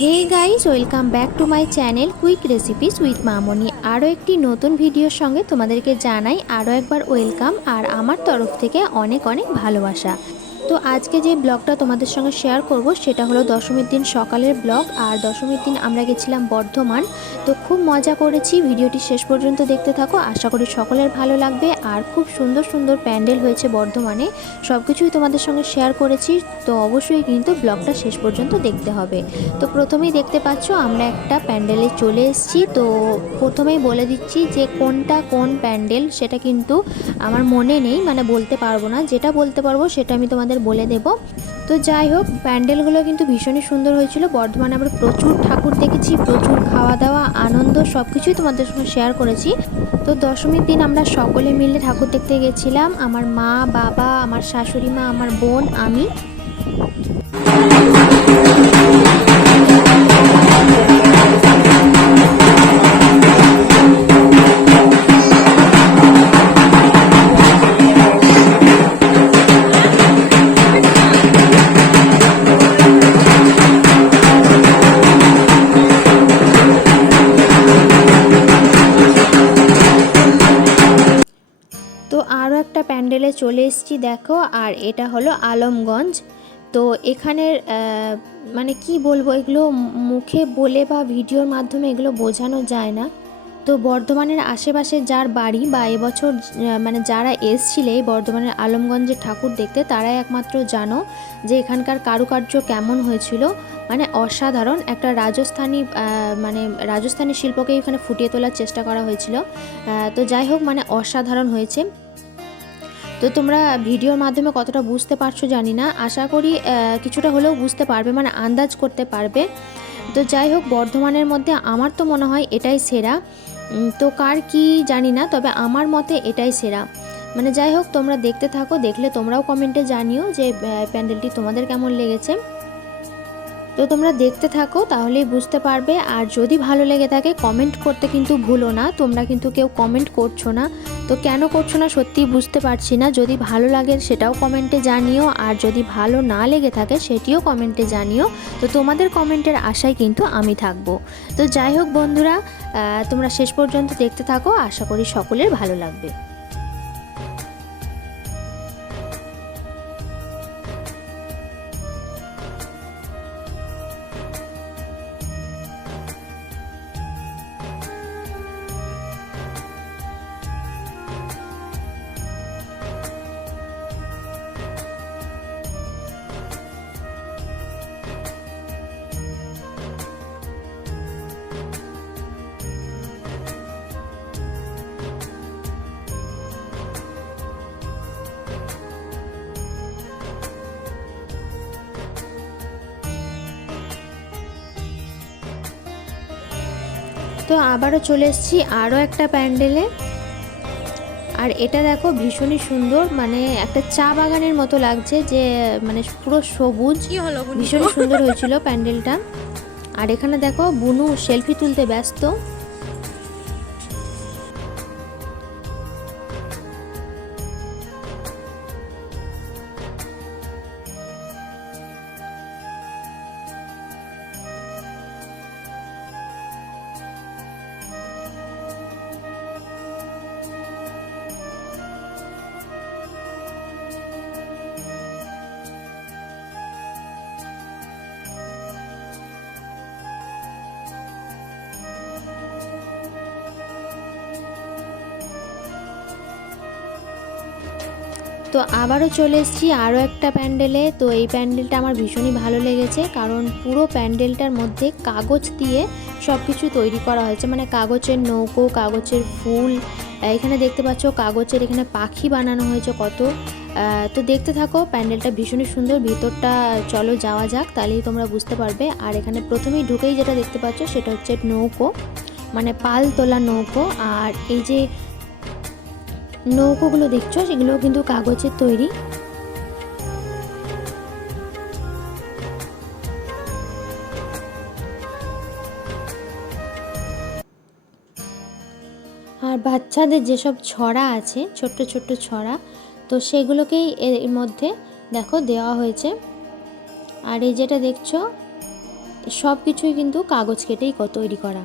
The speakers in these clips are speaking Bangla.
Hey guys, welcome back to my channel quick recipes with Mamoni. আরও একটি নতুন ভিডিওর সঙ্গে তোমাদেরকে জানাই আরও একবার ওয়েলকাম, আর আমার তরফ থেকে অনেক অনেক ভালোবাসা। তো আজকে যে ব্লগটা তোমাদের সঙ্গে শেয়ার করব সেটা হলো দশমীর দিন সকালের ব্লগ। আর দশমীর দিন আমরা গেছিলাম বর্ধমান, তো খুব মজা করেছি। ভিডিওটি শেষ পর্যন্ত দেখতে থাকো, আশা করি সকলের ভালো লাগবে। আর খুব সুন্দর সুন্দর প্যান্ডেল হয়েছে বর্ধমানে, সব কিছুই তোমাদের সঙ্গে শেয়ার করেছি, তো অবশ্যই কিন্তু ব্লগটা শেষ পর্যন্ত দেখতে হবে। তো প্রথমেই দেখতে পাচ্ছ আমরা একটা প্যান্ডেলে চলে এসেছি। তো প্রথমেই বলে দিচ্ছি যে কোনটা কোন প্যান্ডেল সেটা কিন্তু আমার মনে নেই, মানে বলতে পারবো না। যেটা বলতে পারবো সেটা আমি তোমাদের বলে দেব। তো যাই হোক, প্যান্ডেলগুলো কিন্তু ভীষণই সুন্দর হয়েছিল। বর্ধমানে আমরা প্রচুর ঠাকুর দেখেছি, প্রচুর খাওয়া দাওয়া আনন্দ সব কিছুই তোমাদের সঙ্গে শেয়ার করেছি। তো দশমীর দিন আমরা সকলে মিলে ঠাকুর দেখতে গেছিলাম, আমার মা, বাবা, আমার শাশুড়ি মা, আমার বোন, আমি। তো আরও একটা প্যান্ডেলে চলে এসেছি দেখো, আর এটা হলো আলমগঞ্জ। তো এখানের মানে কি বলবো, এগুলো মুখে বলে বা ভিডিওর মাধ্যমে এগুলো বোঝানো যায় না। তো বর্ধমানের আশেপাশে যার বাড়ি বা এবছর মানে যারা এসছিলে এই বর্ধমানের আলমগঞ্জের ঠাকুর দেখতে, তারাই একমাত্র জানো যে এখানকার কারুকার্য কেমন হয়েছিল। মানে অসাধারণ একটা রাজস্থানী মানে রাজস্থানী শিল্পকে এখানে ফুটিয়ে তোলার চেষ্টা করা হয়েছিল। তো যাই হোক, মানে অসাধারণ হয়েছে। তো তোমরা ভিডিওর মাধ্যমে কতটা বুঝতে পারছো জানি না, আশা করি কিছুটা হলেও বুঝতে পারবে, মানে আন্দাজ করতে পারবে। তো যাই হোক, বর্ধমানের মধ্যে আমার তো মনে হয় এটাই সেরা। তো কার কি জানি না, তবে আমার মতে এটাই সেরা। মানে যাই হোক, তোমরা দেখতে থাকো, দেখলে তোমরাও কমেন্টে জানিও যে প্যান্ডেলটি তোমাদের কেমন লেগেছে। তো তোমরা দেখতে থাকো, তাহলেই বুঝতে পারবে। আর যদি ভালো লেগে থাকে কমেন্ট করতে কিন্তু ভুলো না। তোমরা কিন্তু কেউ কমেন্ট করছো না, তো কেন করছো না সত্যিই বুঝতে পারছি না। যদি ভালো লাগে সেটাও কমেন্টে জানিও, আর যদি ভালো না লেগে থাকে সেটিও কমেন্টে জানিও। তো তোমাদের কমেন্টের আশায় কিন্তু আমি থাকবো। তো যাই হোক বন্ধুরা, তোমরা শেষ পর্যন্ত দেখতে থাকো, আশা করি সকলের ভালো লাগবে। তো আবারও চলে এসেছি আরও একটা প্যান্ডেলে। আর এটা দেখো ভীষণই সুন্দর, মানে একটা চা বাগানের মতো লাগছে, যে মানে পুরো সবুজ, ভীষণই সুন্দর হয়েছিল প্যান্ডেলটা। আর এখানে দেখো বুনু সেলফি তুলতে ব্যস্ত। তো আবারও চলে এসেছি আরও একটা প্যান্ডেলে। তো এই প্যান্ডেলটা আমার ভীষণই ভালো লেগেছে, কারণ পুরো প্যান্ডেলটার মধ্যে কাগজ দিয়ে সব কিছু তৈরি করা হয়েছে, মানে কাগজের নৌকো, কাগজের ফুল, এখানে দেখতে পাচ্ছ কাগজের এখানে পাখি বানানো হয়েছে কত। তো দেখতে থাকো, প্যান্ডেলটা ভীষণই সুন্দর। ভিতরটা চলো যাওয়া যাক, তাহলেই তোমরা বুঝতে পারবে। আর এখানে প্রথমেই ঢুকেই যেটা দেখতে পাচ্ছ সেটা হচ্ছে নৌকো, মানে পাল তোলা নৌকো। আর এই যে নৌকোগুলো দেখছো সেগুলো কিন্তু কাগজের তৈরি। আর বাচ্চাদের যেসব ছড়া আছে, ছোট্ট ছোট্ট ছড়া, তো সেগুলোকেই এর মধ্যে দেখো দেওয়া হয়েছে। আর এই যেটা দেখছো সব কিছুই কিন্তু কাগজ কেটেই তৈরি করা।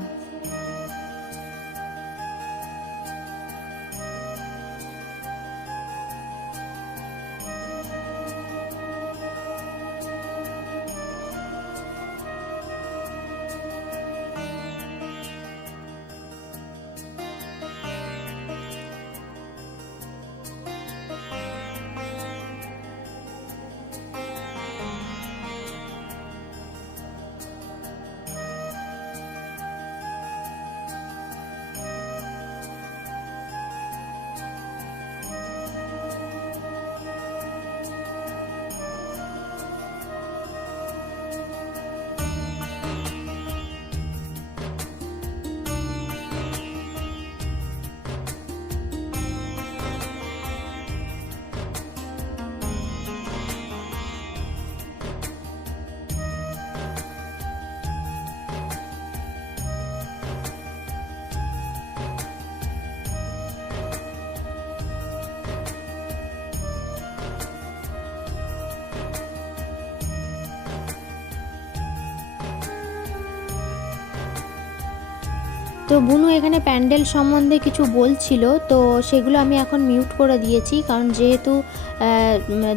তো বুনু এখানে প্যান্ডেল সম্বন্ধে কিছু বলছিল, তো সেগুলো আমি এখন মিউট করে দিয়েছি, কারণ যেহেতু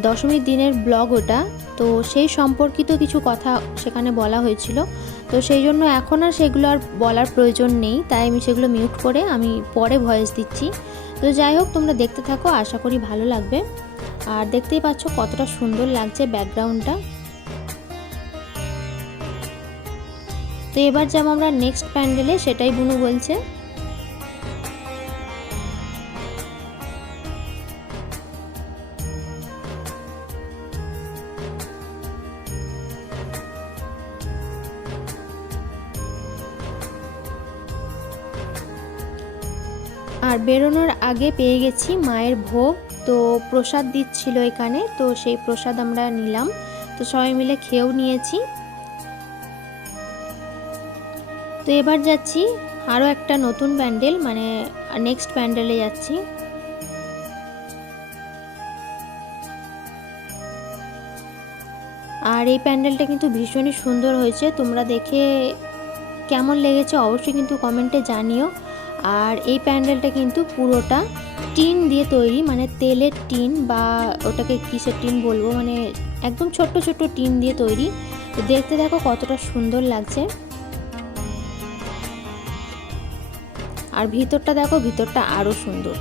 দশমীর দিনের ব্লগ ওটা, তো সেই সম্পর্কিত কিছু কথা সেখানে বলা হয়েছিল, তো সেই জন্য এখন আর সেগুলো আর বলার প্রয়োজন নেই, তাই আমি সেগুলো মিউট করে আমি পরে ভয়েস দিচ্ছি। তো যাই হোক, তোমরা দেখতে থাকো, আশা করি ভালো লাগবে। আর দেখতেই পাচ্ছ কতটা সুন্দর লাগছে ব্যাকগ্রাউন্ডটা। তো এবার যাব আমরা নেক্সট প্যান্ডেলে, সেটাই বুনু বলছে। আর বেরোনোর আগে পেয়ে গেছি মায়ের ভোগ, তো প্রসাদ দিচ্ছিল এখানে, তো সেই প্রসাদ আমরা নিলাম, তো সবাই মিলে খেয়েও নিয়েছি। তো এবার যাচ্ছি আরও একটা নতুন প্যান্ডেল, মানে নেক্সট প্যান্ডেলে যাচ্ছি। আর এই প্যান্ডেলটা কিন্তু ভীষণই সুন্দর হয়েছে, তোমরা দেখে কেমন লেগেছে অবশ্যই কিন্তু কমেন্টে জানিও। আর এই প্যান্ডেলটা কিন্তু পুরোটা টিন দিয়ে তৈরি, মানে তেলের টিন বা ওটাকে কিসের টিন বলবো, মানে একদম ছোট্ট ছোট্ট টিন দিয়ে তৈরি। তো দেখতে দেখো কতটা সুন্দর লাগছে। আর ভিতরটা দেখো, ভিতরটা আরও সুন্দর।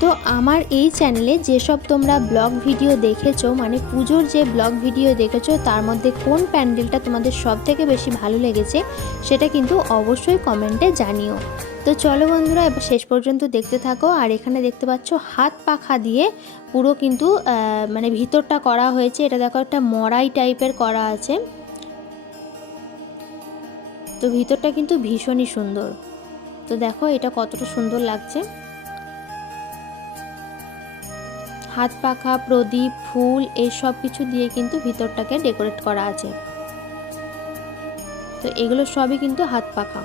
তো আমার এই চ্যানেলে যেসব তোমরা ব্লগ ভিডিও দেখেছো, মানে পুজোর যে ব্লগ ভিডিও দেখেছো, তার মধ্যে কোন প্যান্ডেলটা তোমাদের সব থেকে বেশি ভালো লেগেছে সেটা কিন্তু অবশ্যই কমেন্টে জানিও। তো চলো বন্ধুরা, এবার শেষ পর্যন্ত দেখতে থাকো। আর এখানে দেখতে পাচ্ছ হাত পাখা দিয়ে পুরো কিন্তু মানে ভিতরটা করা হয়েছে, এটা দেখো একটা মড়াই টাইপের করা আছে। তো ভিতরটা কিন্তু ভীষণই সুন্দর। তো দেখো এটা কতটা সুন্দর লাগছে। হাত পাখা, প্রদীপ, ফুল এই সব কিছু দিয়ে কিন্তু ভিতরটাকে ডেকোরেট করা আছে। তো এগুলো সবই কিন্তু হাত পাখা।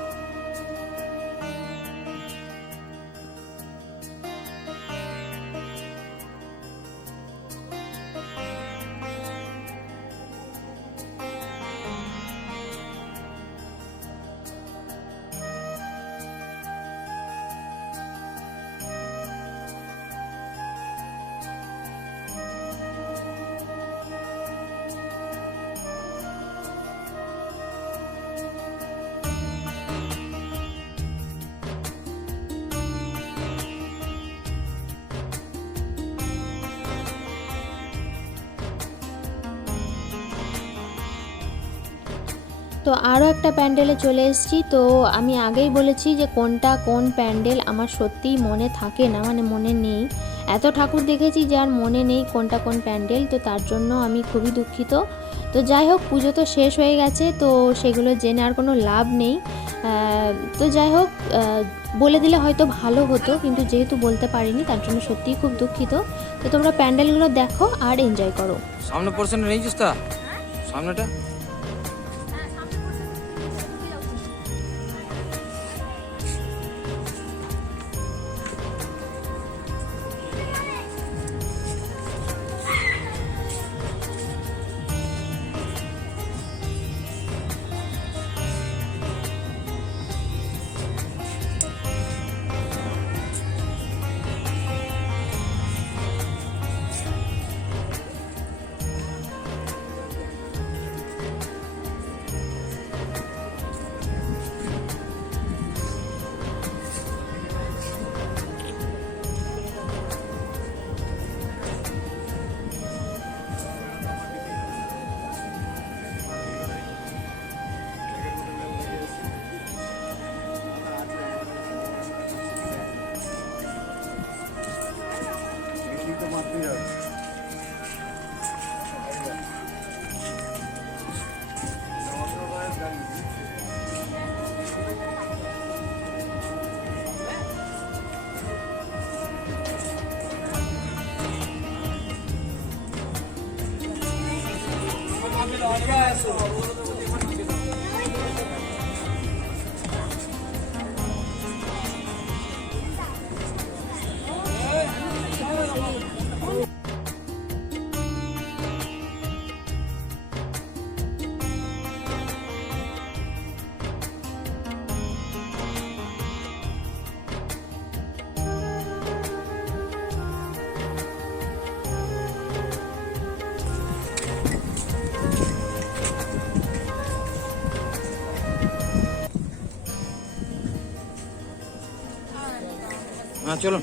তো আরও একটা প্যান্ডেলে চলে এসেছি। তো আমি আগেই বলেছি যে কোনটা কোন প্যান্ডেল আমার সত্যিই মনে থাকে না, মানে মনে নেই। এত ঠাকুর দেখেছি যে আর মনে নেই কোনটা কোন প্যান্ডেল, তো তার জন্য আমি খুবই দুঃখিত। তো যাই হোক, পুজো তো শেষ হয়ে গেছে, তো সেগুলো জেনে আর কোনো লাভ নেই। তো যাই হোক, বলে দিলে হয়তো ভালো হতো, কিন্তু যেহেতু বলতে পারিনি তার জন্য সত্যিই খুব দুঃখিত। তো তোমরা প্যান্ডেলগুলো দেখো আর এনজয় করো। সামনে পোর্শনে নেই চেষ্টা, সামনেটা হ্যাঁ চলো।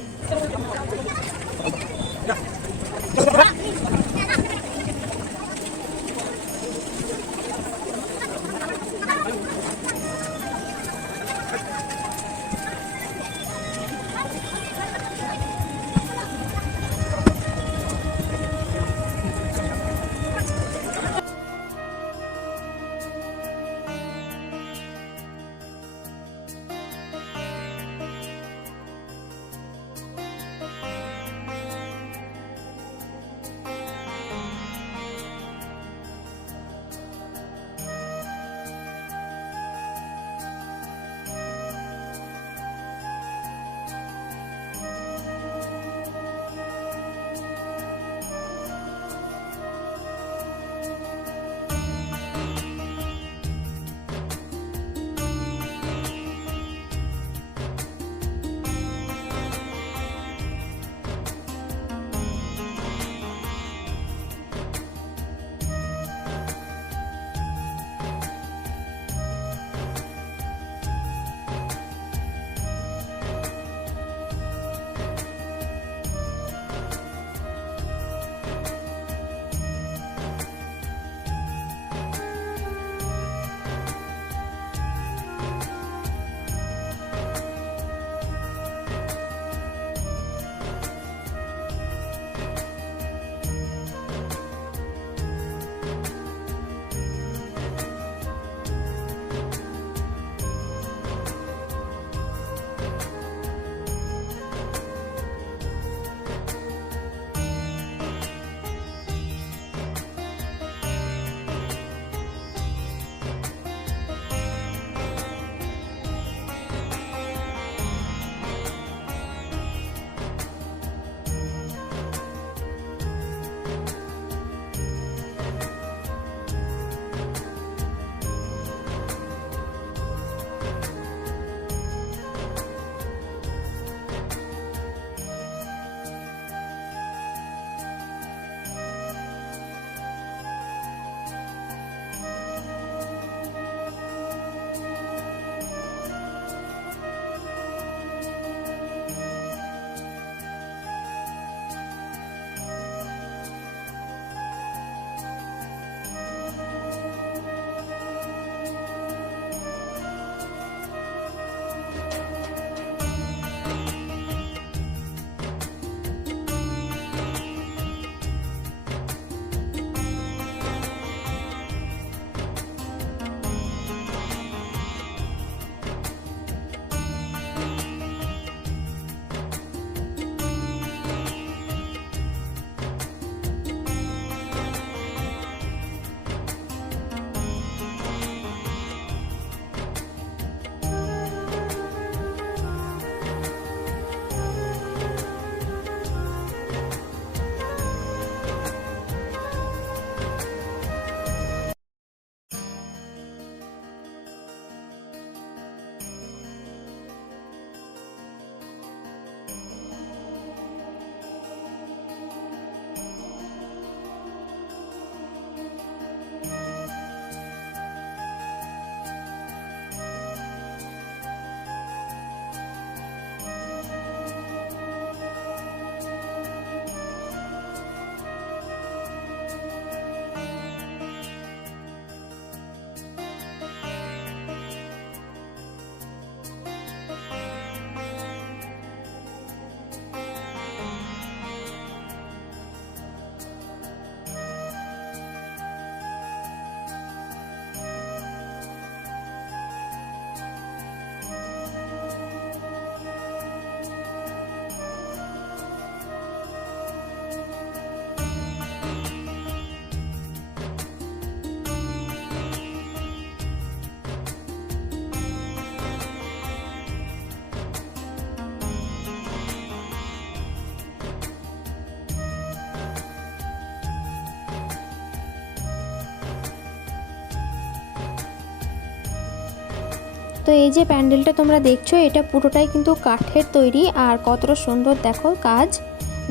তো এই যে প্যান্ডেলটা তোমরা দেখছো, এটা পুরোটাই কিন্তু কাঠের তৈরি, আর কতটা সুন্দর দেখো কাজ,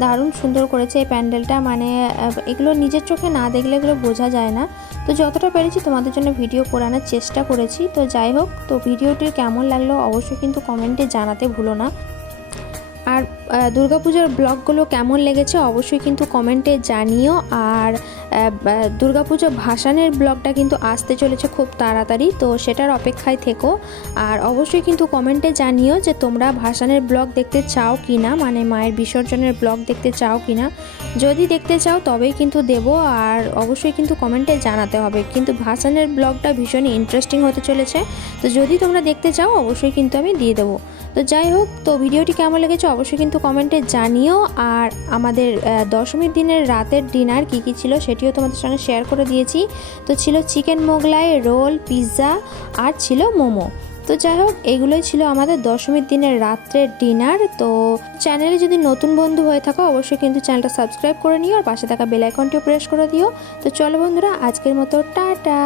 দারুণ সুন্দর করেছে এই প্যান্ডেলটা। মানে এগুলো নিজের চোখে না দেখলে এগুলো বোঝা যায় না। তো যতটা পেরেছি তোমাদের জন্য ভিডিও করে আনার চেষ্টা করেছি। তো যাই হোক, তো ভিডিওটি কেমন লাগলো অবশ্যই কিন্তু কমেন্টে জানাতে ভুলো না। আর দুর্গাপূজার ব্লগগুলো কেমন লেগেছে অবশ্যই কিন্তু কমেন্টে জানিও। আর দুর্গাপুজো ভাসানের ব্লগটা কিন্তু আসতে চলেছে খুব তাড়াতাড়ি, তো সেটার অপেক্ষায় থেকো। আর অবশ্যই কিন্তু কমেন্টে জানিও যে তোমরা ভাসানের ব্লগ দেখতে চাও কি না, মানে মায়ের বিসর্জনের ব্লগ দেখতে চাও কি না। যদি দেখতে চাও তবেই কিন্তু দেব, আর অবশ্যই কিন্তু কমেন্টে জানাতে হবে। কিন্তু ভাসানের ব্লগটা ভীষণই ইন্টারেস্টিং হতে চলেছে, তো যদি তোমরা দেখতে চাও অবশ্যই কিন্তু আমি দিয়ে দেবো। তো যাই হোক, তো ভিডিওটি কেমন লেগেছে অবশ্যই কিন্তু কমেন্টে জানিও। আর আমাদের দশমীর দিনের রাতের ডিনার কী কী ছিল সেটিও তোমাদের সঙ্গে শেয়ার করে দিয়েছি। তো ছিল চিকেন মোগলাই, রোল, পিৎজা, আর ছিল মোমো। তো যাই হোক, এগুলোই ছিল আমাদের দশমীর দিনের রাত্রের ডিনার। তো চ্যানেলে যদি নতুন বন্ধু হয়ে থাকো অবশ্যই কিন্তু চ্যানেলটা সাবস্ক্রাইব করে নিও, আর পাশে থাকা বেল আইকনটিও প্রেস করে দিও। তো চলো বন্ধুরা, আজকের মতো টাটা।